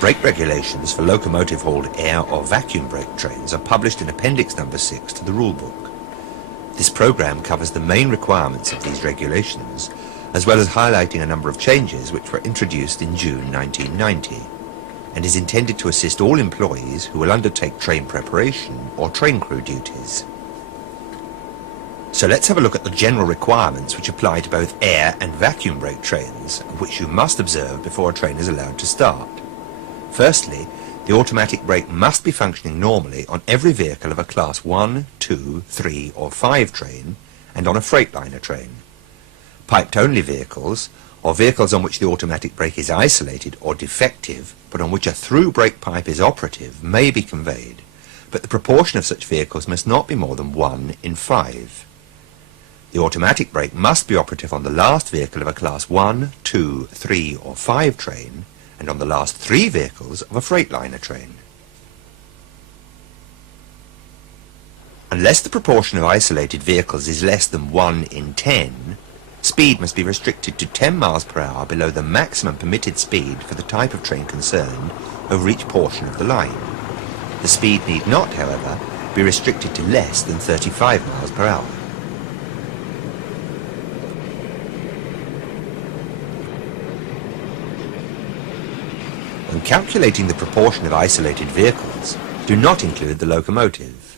Brake regulations for locomotive-hauled air or vacuum brake trains are published in Appendix number 6 to the rulebook. This programme covers the main requirements of these regulations, as well as highlighting a number of changes which were introduced in June 1990, and is intended to assist all employees who will undertake train preparation or train crew duties. So let's have a look at the general requirements which apply to both air and vacuum brake trains, and which you must observe before a train is allowed to start. Firstly, the automatic brake must be functioning normally on every vehicle of a Class 1, 2, 3 or 5 train and on a Freightliner train. Piped-only vehicles, or vehicles on which the automatic brake is isolated or defective, but on which a through brake pipe is operative, may be conveyed, but the proportion of such vehicles must not be more than 1 in 5. The automatic brake must be operative on the last vehicle of a Class 1, 2, 3 or 5 train, and on the last 3 vehicles of a Freightliner train. Unless the proportion of isolated vehicles is less than 1 in 10, speed must be restricted to 10 miles per hour below the maximum permitted speed for the type of train concerned over each portion of the line. The speed need not, however, be restricted to less than 35 miles per hour. When calculating the proportion of isolated vehicles, do not include the locomotive.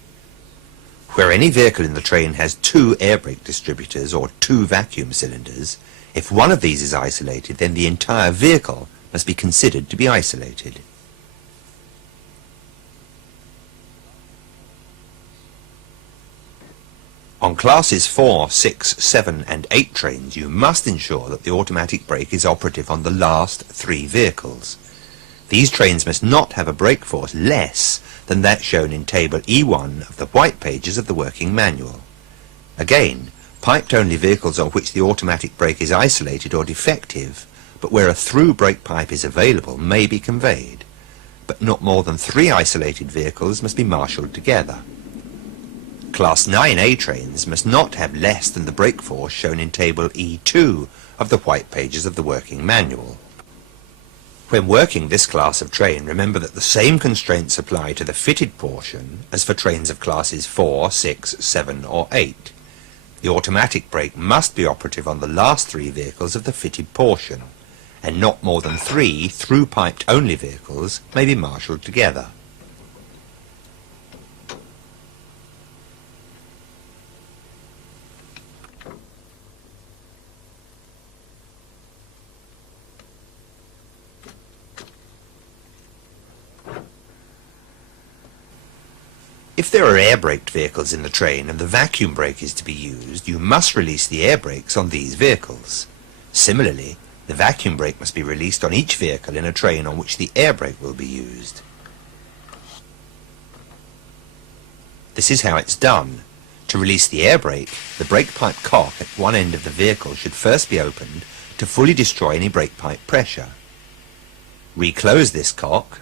Where any vehicle in the train has 2 air brake distributors or 2 vacuum cylinders, if one of these is isolated, then the entire vehicle must be considered to be isolated. On classes 4, 6, 7 and 8 trains, you must ensure that the automatic brake is operative on the last 3 vehicles. These trains must not have a brake force less than that shown in Table E1 of the white pages of the working manual. Again, piped-only vehicles on which the automatic brake is isolated or defective, but where a through brake pipe is available, may be conveyed, but not more than 3 isolated vehicles must be marshalled together. Class 9A trains must not have less than the brake force shown in Table E2 of the white pages of the working manual. When working this class of train, remember that the same constraints apply to the fitted portion as for trains of classes 4, 6, 7 or 8. The automatic brake must be operative on the last 3 vehicles of the fitted portion, and not more than 3 through piped only vehicles may be marshalled together. If there are air-braked vehicles in the train and the vacuum brake is to be used, you must release the air brakes on these vehicles. Similarly, the vacuum brake must be released on each vehicle in a train on which the air brake will be used. This is how it's done. To release the air brake, the brake pipe cock at one end of the vehicle should first be opened to fully destroy any brake pipe pressure. Reclose this cock,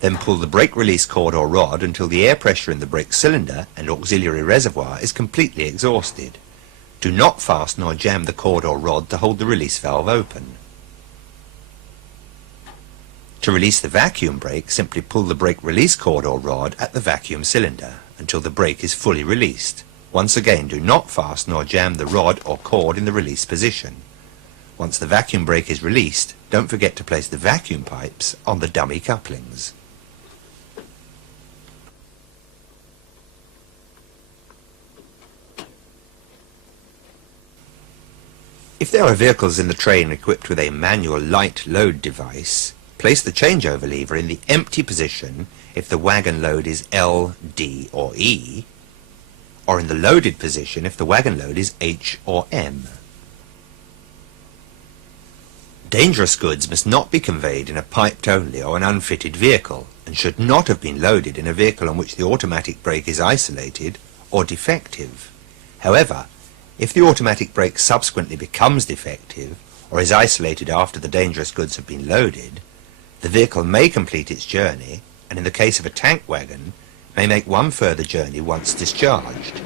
then pull the brake release cord or rod until the air pressure in the brake cylinder and auxiliary reservoir is completely exhausted. Do not fasten or jam the cord or rod to hold the release valve open. To release the vacuum brake, simply pull the brake release cord or rod at the vacuum cylinder until the brake is fully released. Once again, do not fasten or jam the rod or cord in the release position. Once the vacuum brake is released, don't forget to place the vacuum pipes on the dummy couplings. If there are vehicles in the train equipped with a manual light load device, place the changeover lever in the empty position if the wagon load is L, D or E, or in the loaded position if the wagon load is H or M. Dangerous goods must not be conveyed in a piped-only or an unfitted vehicle, and should not have been loaded in a vehicle on which the automatic brake is isolated or defective. However, if the automatic brake subsequently becomes defective or is isolated after the dangerous goods have been loaded, the vehicle may complete its journey, and in the case of a tank wagon, may make one further journey once discharged.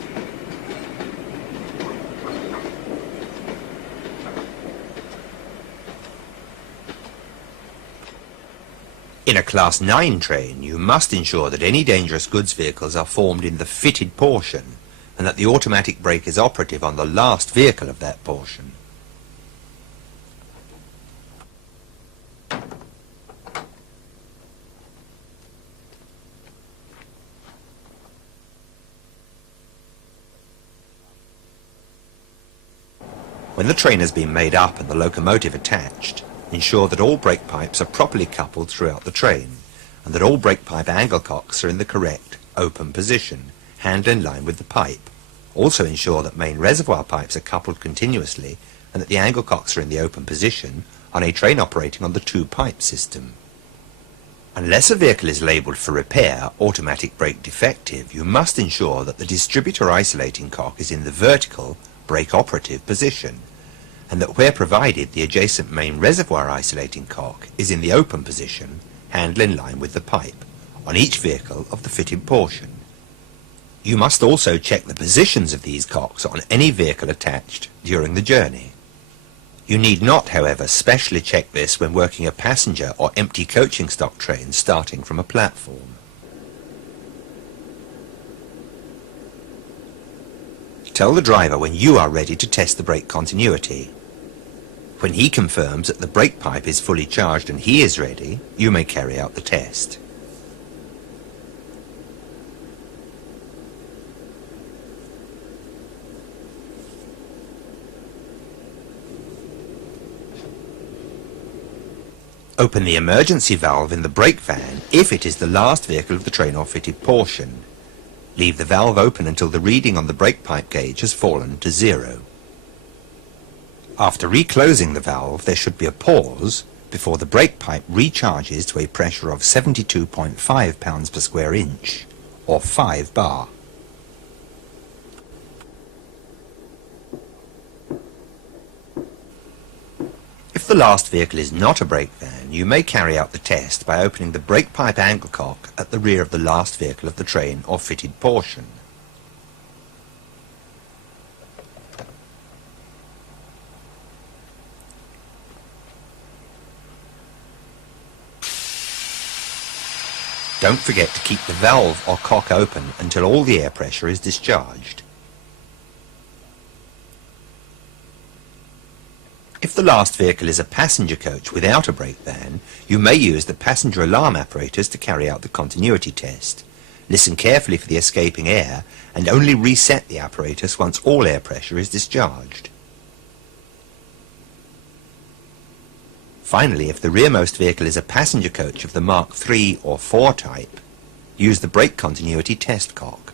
In a Class 9 train, you must ensure that any dangerous goods vehicles are formed in the fitted portion and that the automatic brake is operative on the last vehicle of that portion. When the train has been made up and the locomotive attached, ensure that all brake pipes are properly coupled throughout the train and that all brake pipe angle cocks are in the correct open position, handle in line with the pipe. Also ensure that main reservoir pipes are coupled continuously and that the angle cocks are in the open position on a train operating on the two-pipe system. Unless a vehicle is labelled for repair, automatic brake defective, you must ensure that the distributor isolating cock is in the vertical brake operative position and that where provided the adjacent main reservoir isolating cock is in the open position, handle in line with the pipe, on each vehicle of the fitted portion. You must also check the positions of these cocks on any vehicle attached during the journey. You need not, however, specially check this when working a passenger or empty coaching stock train starting from a platform. Tell the driver when you are ready to test the brake continuity. When he confirms that the brake pipe is fully charged and he is ready, you may carry out the test. Open the emergency valve in the brake van if it is the last vehicle of the train or fitted portion. Leave the valve open until the reading on the brake pipe gauge has fallen to 0. After reclosing the valve, there should be a pause before the brake pipe recharges to a pressure of 72.5 pounds per square inch, or 5 bar. If the last vehicle is not a brake van, you may carry out the test by opening the brake pipe angle cock at the rear of the last vehicle of the train or fitted portion. Don't forget to keep the valve or cock open until all the air pressure is discharged. If the last vehicle is a passenger coach without a brake van, you may use the passenger alarm apparatus to carry out the continuity test. Listen carefully for the escaping air and only reset the apparatus once all air pressure is discharged. Finally, if the rearmost vehicle is a passenger coach of the Mark III or IV type, use the brake continuity test cock.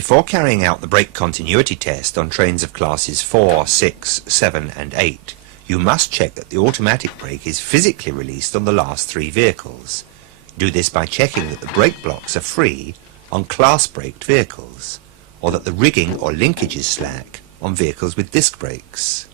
Before carrying out the brake continuity test on trains of classes 4, 6, 7 and 8, you must check that the automatic brake is physically released on the last 3 vehicles. Do this by checking that the brake blocks are free on class-braked vehicles, or that the rigging or linkage is slack on vehicles with disc brakes.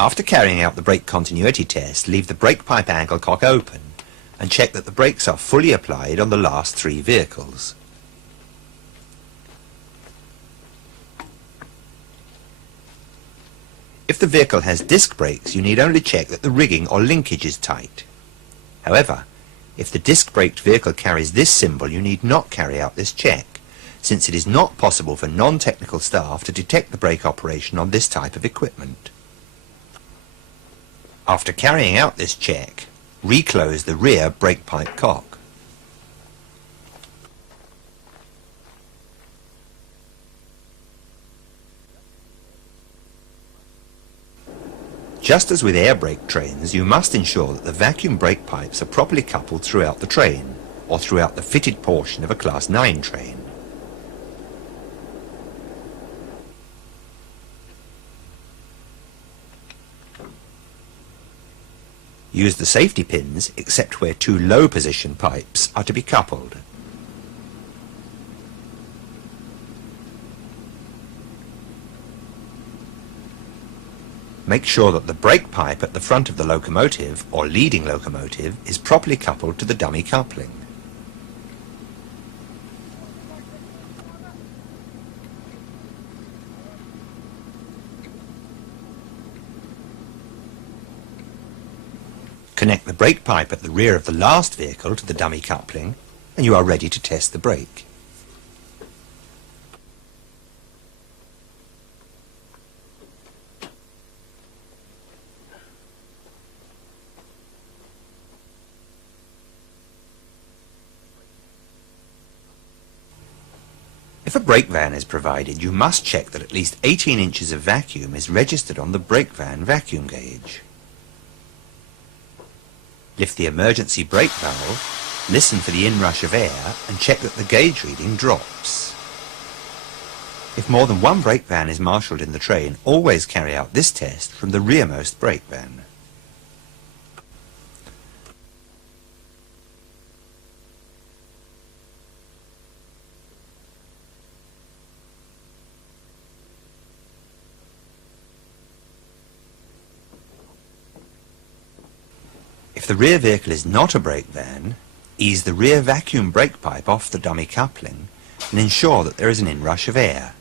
After carrying out the brake continuity test, leave the brake pipe angle cock open and check that the brakes are fully applied on the last 3 vehicles. If the vehicle has disc brakes, you need only check that the rigging or linkage is tight. However, if the disc braked vehicle carries this symbol, you need not carry out this check, since it is not possible for non-technical staff to detect the brake operation on this type of equipment. After carrying out this check, reclose the rear brake pipe cock. Just as with air brake trains, you must ensure that the vacuum brake pipes are properly coupled throughout the train, or throughout the fitted portion of a Class 9 train. Use the safety pins except where 2 low position pipes are to be coupled. Make sure that the brake pipe at the front of the locomotive, or leading locomotive, is properly coupled to the dummy coupling. Connect the brake pipe at the rear of the last vehicle to the dummy coupling, and you are ready to test the brake. If a brake van is provided, you must check that at least 18 inches of vacuum is registered on the brake van vacuum gauge. Lift the emergency brake valve, listen for the inrush of air, and check that the gauge reading drops. If more than one brake van is marshalled in the train, always carry out this test from the rearmost brake van. If the rear vehicle is not a brake van, ease the rear vacuum brake pipe off the dummy coupling and ensure that there is an inrush of air.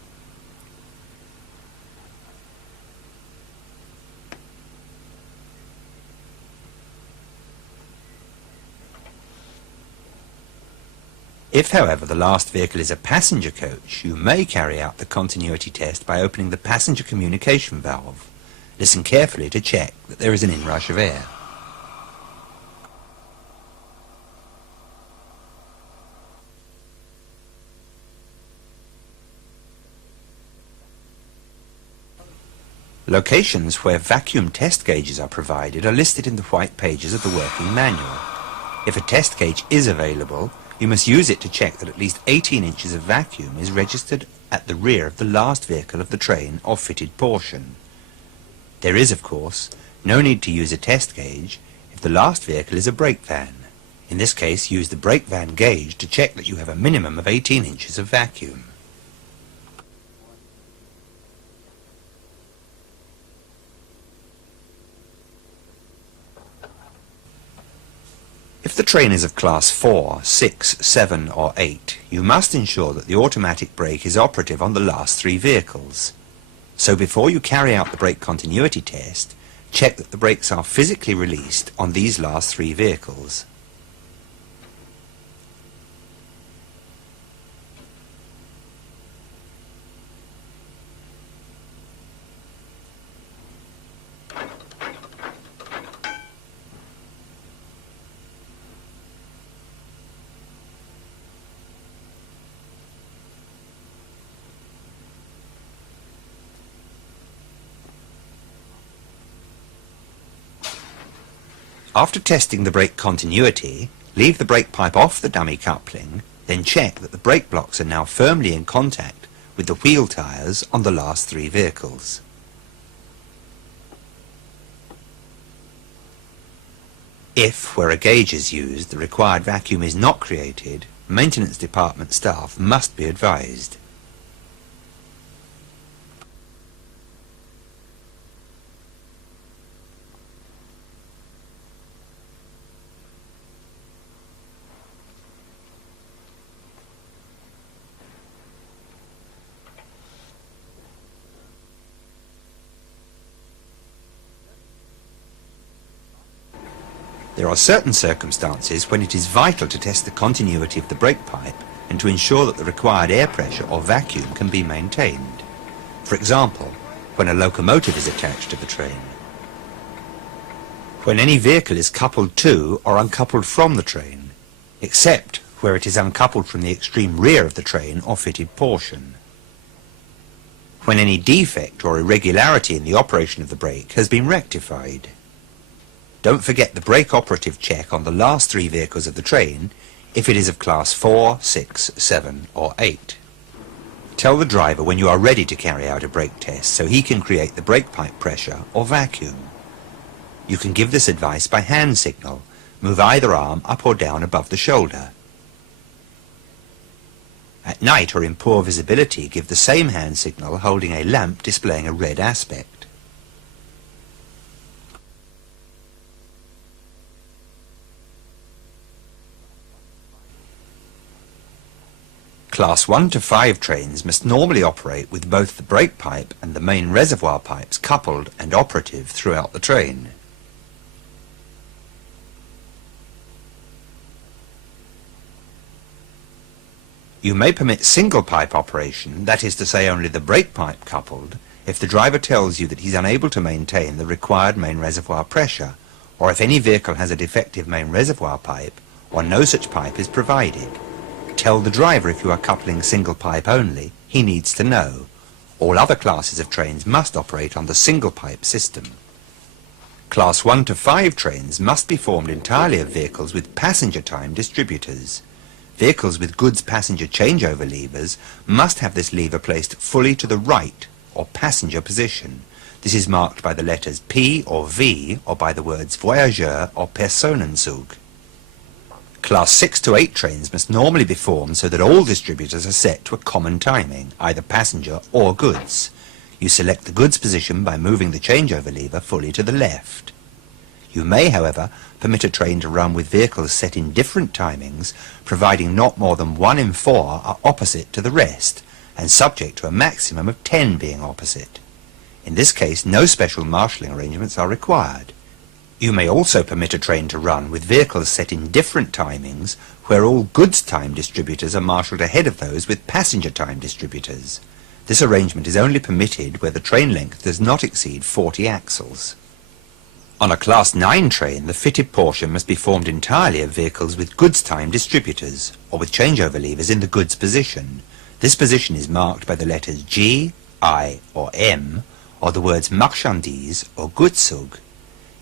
If, however, the last vehicle is a passenger coach, you may carry out the continuity test by opening the passenger communication valve. Listen carefully to check that there is an inrush of air. Locations where vacuum test gauges are provided are listed in the white pages of the working manual. If a test gauge is available, you must use it to check that at least 18 inches of vacuum is registered at the rear of the last vehicle of the train or fitted portion. There is, of course, no need to use a test gauge if the last vehicle is a brake van. In this case, use the brake van gauge to check that you have a minimum of 18 inches of vacuum. If the train is of Class 4, 6, 7 or 8, you must ensure that the automatic brake is operative on the last 3 vehicles. So before you carry out the brake continuity test, check that the brakes are physically released on these last 3 vehicles. After testing the brake continuity, leave the brake pipe off the dummy coupling, then check that the brake blocks are now firmly in contact with the wheel tyres on the last 3 vehicles. If, where a gauge is used, the required vacuum is not created, maintenance department staff must be advised. There are certain circumstances when it is vital to test the continuity of the brake pipe and to ensure that the required air pressure or vacuum can be maintained. For example, when a locomotive is attached to the train. When any vehicle is coupled to or uncoupled from the train, except where it is uncoupled from the extreme rear of the train or fitted portion. When any defect or irregularity in the operation of the brake has been rectified. Don't forget the brake operative check on the last 3 vehicles of the train if it is of class 4, 6, 7 or 8. Tell the driver when you are ready to carry out a brake test so he can create the brake pipe pressure or vacuum. You can give this advice by hand signal. Move either arm up or down above the shoulder. At night or in poor visibility, give the same hand signal holding a lamp displaying a red aspect. Class 1 to 5 trains must normally operate with both the brake pipe and the main reservoir pipes coupled and operative throughout the train. You may permit single pipe operation, that is to say only the brake pipe coupled, if the driver tells you that he's unable to maintain the required main reservoir pressure, or if any vehicle has a defective main reservoir pipe, or no such pipe is provided. Tell the driver if you are coupling single pipe only, he needs to know. All other classes of trains must operate on the single pipe system. Class 1 to 5 trains must be formed entirely of vehicles with passenger time distributors. Vehicles with goods passenger changeover levers must have this lever placed fully to the right or passenger position. This is marked by the letters P or V or by the words Voyageur or Personenzug. Class 6 to 8 trains must normally be formed so that all distributors are set to a common timing, either passenger or goods. You select the goods position by moving the changeover lever fully to the left. You may, however, permit a train to run with vehicles set in different timings, providing not more than 1 in 4 are opposite to the rest, and subject to a maximum of 10 being opposite. In this case, no special marshalling arrangements are required. You may also permit a train to run with vehicles set in different timings, where all goods time distributors are marshalled ahead of those with passenger time distributors. This arrangement is only permitted where the train length does not exceed 40 axles. On a Class 9 train, the fitted portion must be formed entirely of vehicles with goods time distributors, or with changeover levers in the goods position. This position is marked by the letters G, I or M, or the words Marchandise or Gutzug.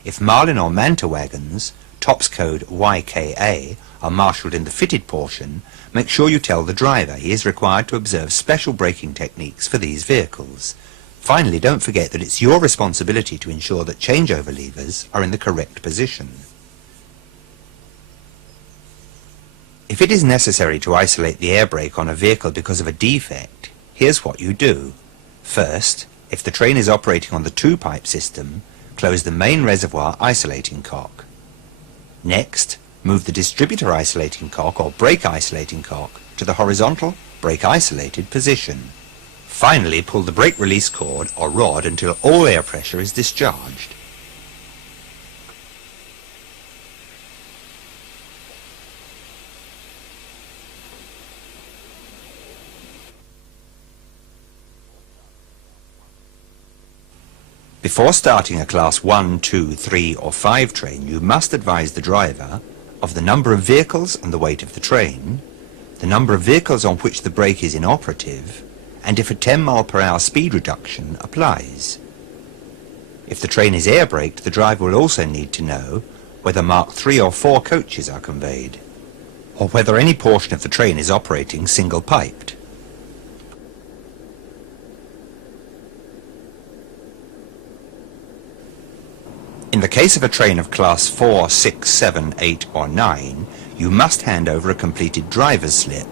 If Marlin or Manta wagons, TOPS code YKA, are marshalled in the fitted portion, make sure you tell the driver he is required to observe special braking techniques for these vehicles. Finally, don't forget that it's your responsibility to ensure that changeover levers are in the correct position. If it is necessary to isolate the air brake on a vehicle because of a defect, here's what you do. First, if the train is operating on the 2-pipe system, close the main reservoir isolating cock. Next, move the distributor isolating cock or brake isolating cock to the horizontal brake isolated position. Finally, pull the brake release cord or rod until all air pressure is discharged. Before starting a Class 1, 2, 3 or 5 train, you must advise the driver of the number of vehicles and the weight of the train, the number of vehicles on which the brake is inoperative, and if a 10 mph speed reduction applies. If the train is air braked, the driver will also need to know whether Mark 3 or 4 coaches are conveyed, or whether any portion of the train is operating single-piped. In the case of a train of Class 4, 6, 7, 8 or 9, you must hand over a completed driver's slip,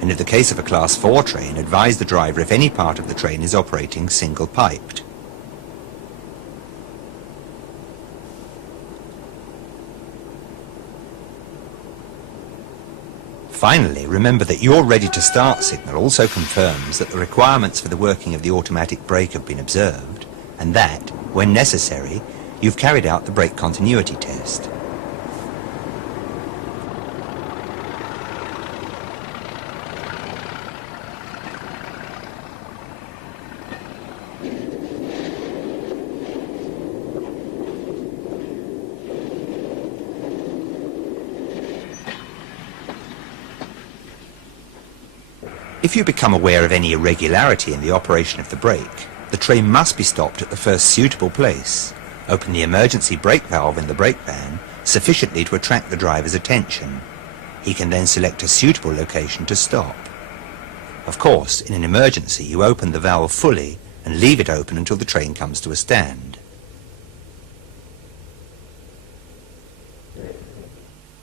and in the case of a Class 4 train, advise the driver if any part of the train is operating single-piped. Finally, remember that your ready to start signal also confirms that the requirements for the working of the automatic brake have been observed, and that, when necessary, you've carried out the brake continuity test. If you become aware of any irregularity in the operation of the brake, the train must be stopped at the first suitable place. Open the emergency brake valve in the brake van sufficiently to attract the driver's attention. He can then select a suitable location to stop. Of course, in an emergency, you open the valve fully and leave it open until the train comes to a stand.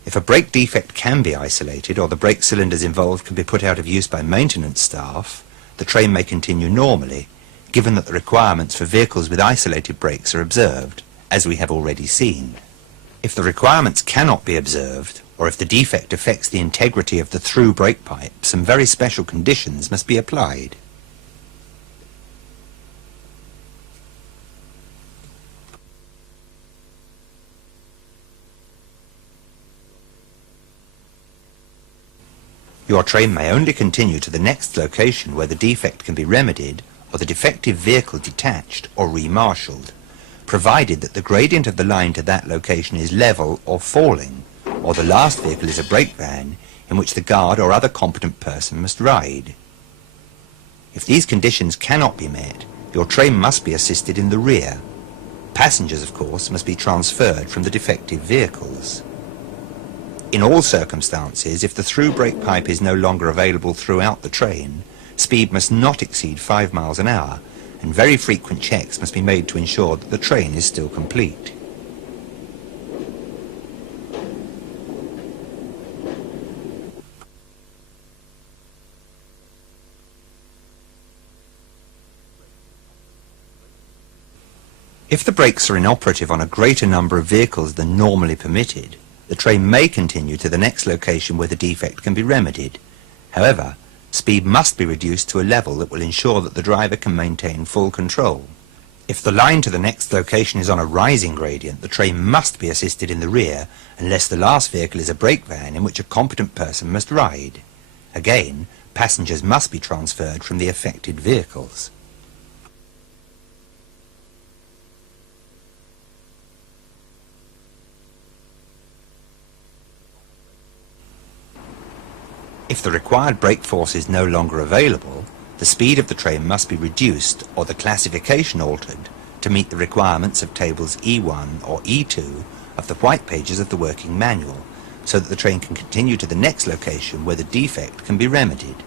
If a brake defect can be isolated or the brake cylinders involved can be put out of use by maintenance staff, the train may continue normally, given that the requirements for vehicles with isolated brakes are observed, as we have already seen. If the requirements cannot be observed, or if the defect affects the integrity of the through brake pipe, some very special conditions must be applied. Your train may only continue to the next location where the defect can be remedied or the defective vehicle detached or remarshalled, provided that the gradient of the line to that location is level or falling, or the last vehicle is a brake van in which the guard or other competent person must ride. If these conditions cannot be met, your train must be assisted in the rear. Passengers, of course, must be transferred from the defective vehicles. In all circumstances, if the through brake pipe is no longer available throughout the train, speed must not exceed 5 miles an hour, and very frequent checks must be made to ensure that the train is still complete. If the brakes are inoperative on a greater number of vehicles than normally permitted, the train may continue to the next location where the defect can be remedied. However, speed must be reduced to a level that will ensure that the driver can maintain full control. If the line to the next location is on a rising gradient, the train must be assisted in the rear unless the last vehicle is a brake van in which a competent person must ride. Again, passengers must be transferred from the affected vehicles. If the required brake force is no longer available, the speed of the train must be reduced or the classification altered to meet the requirements of tables E1 or E2 of the white pages of the working manual, so that the train can continue to the next location where the defect can be remedied.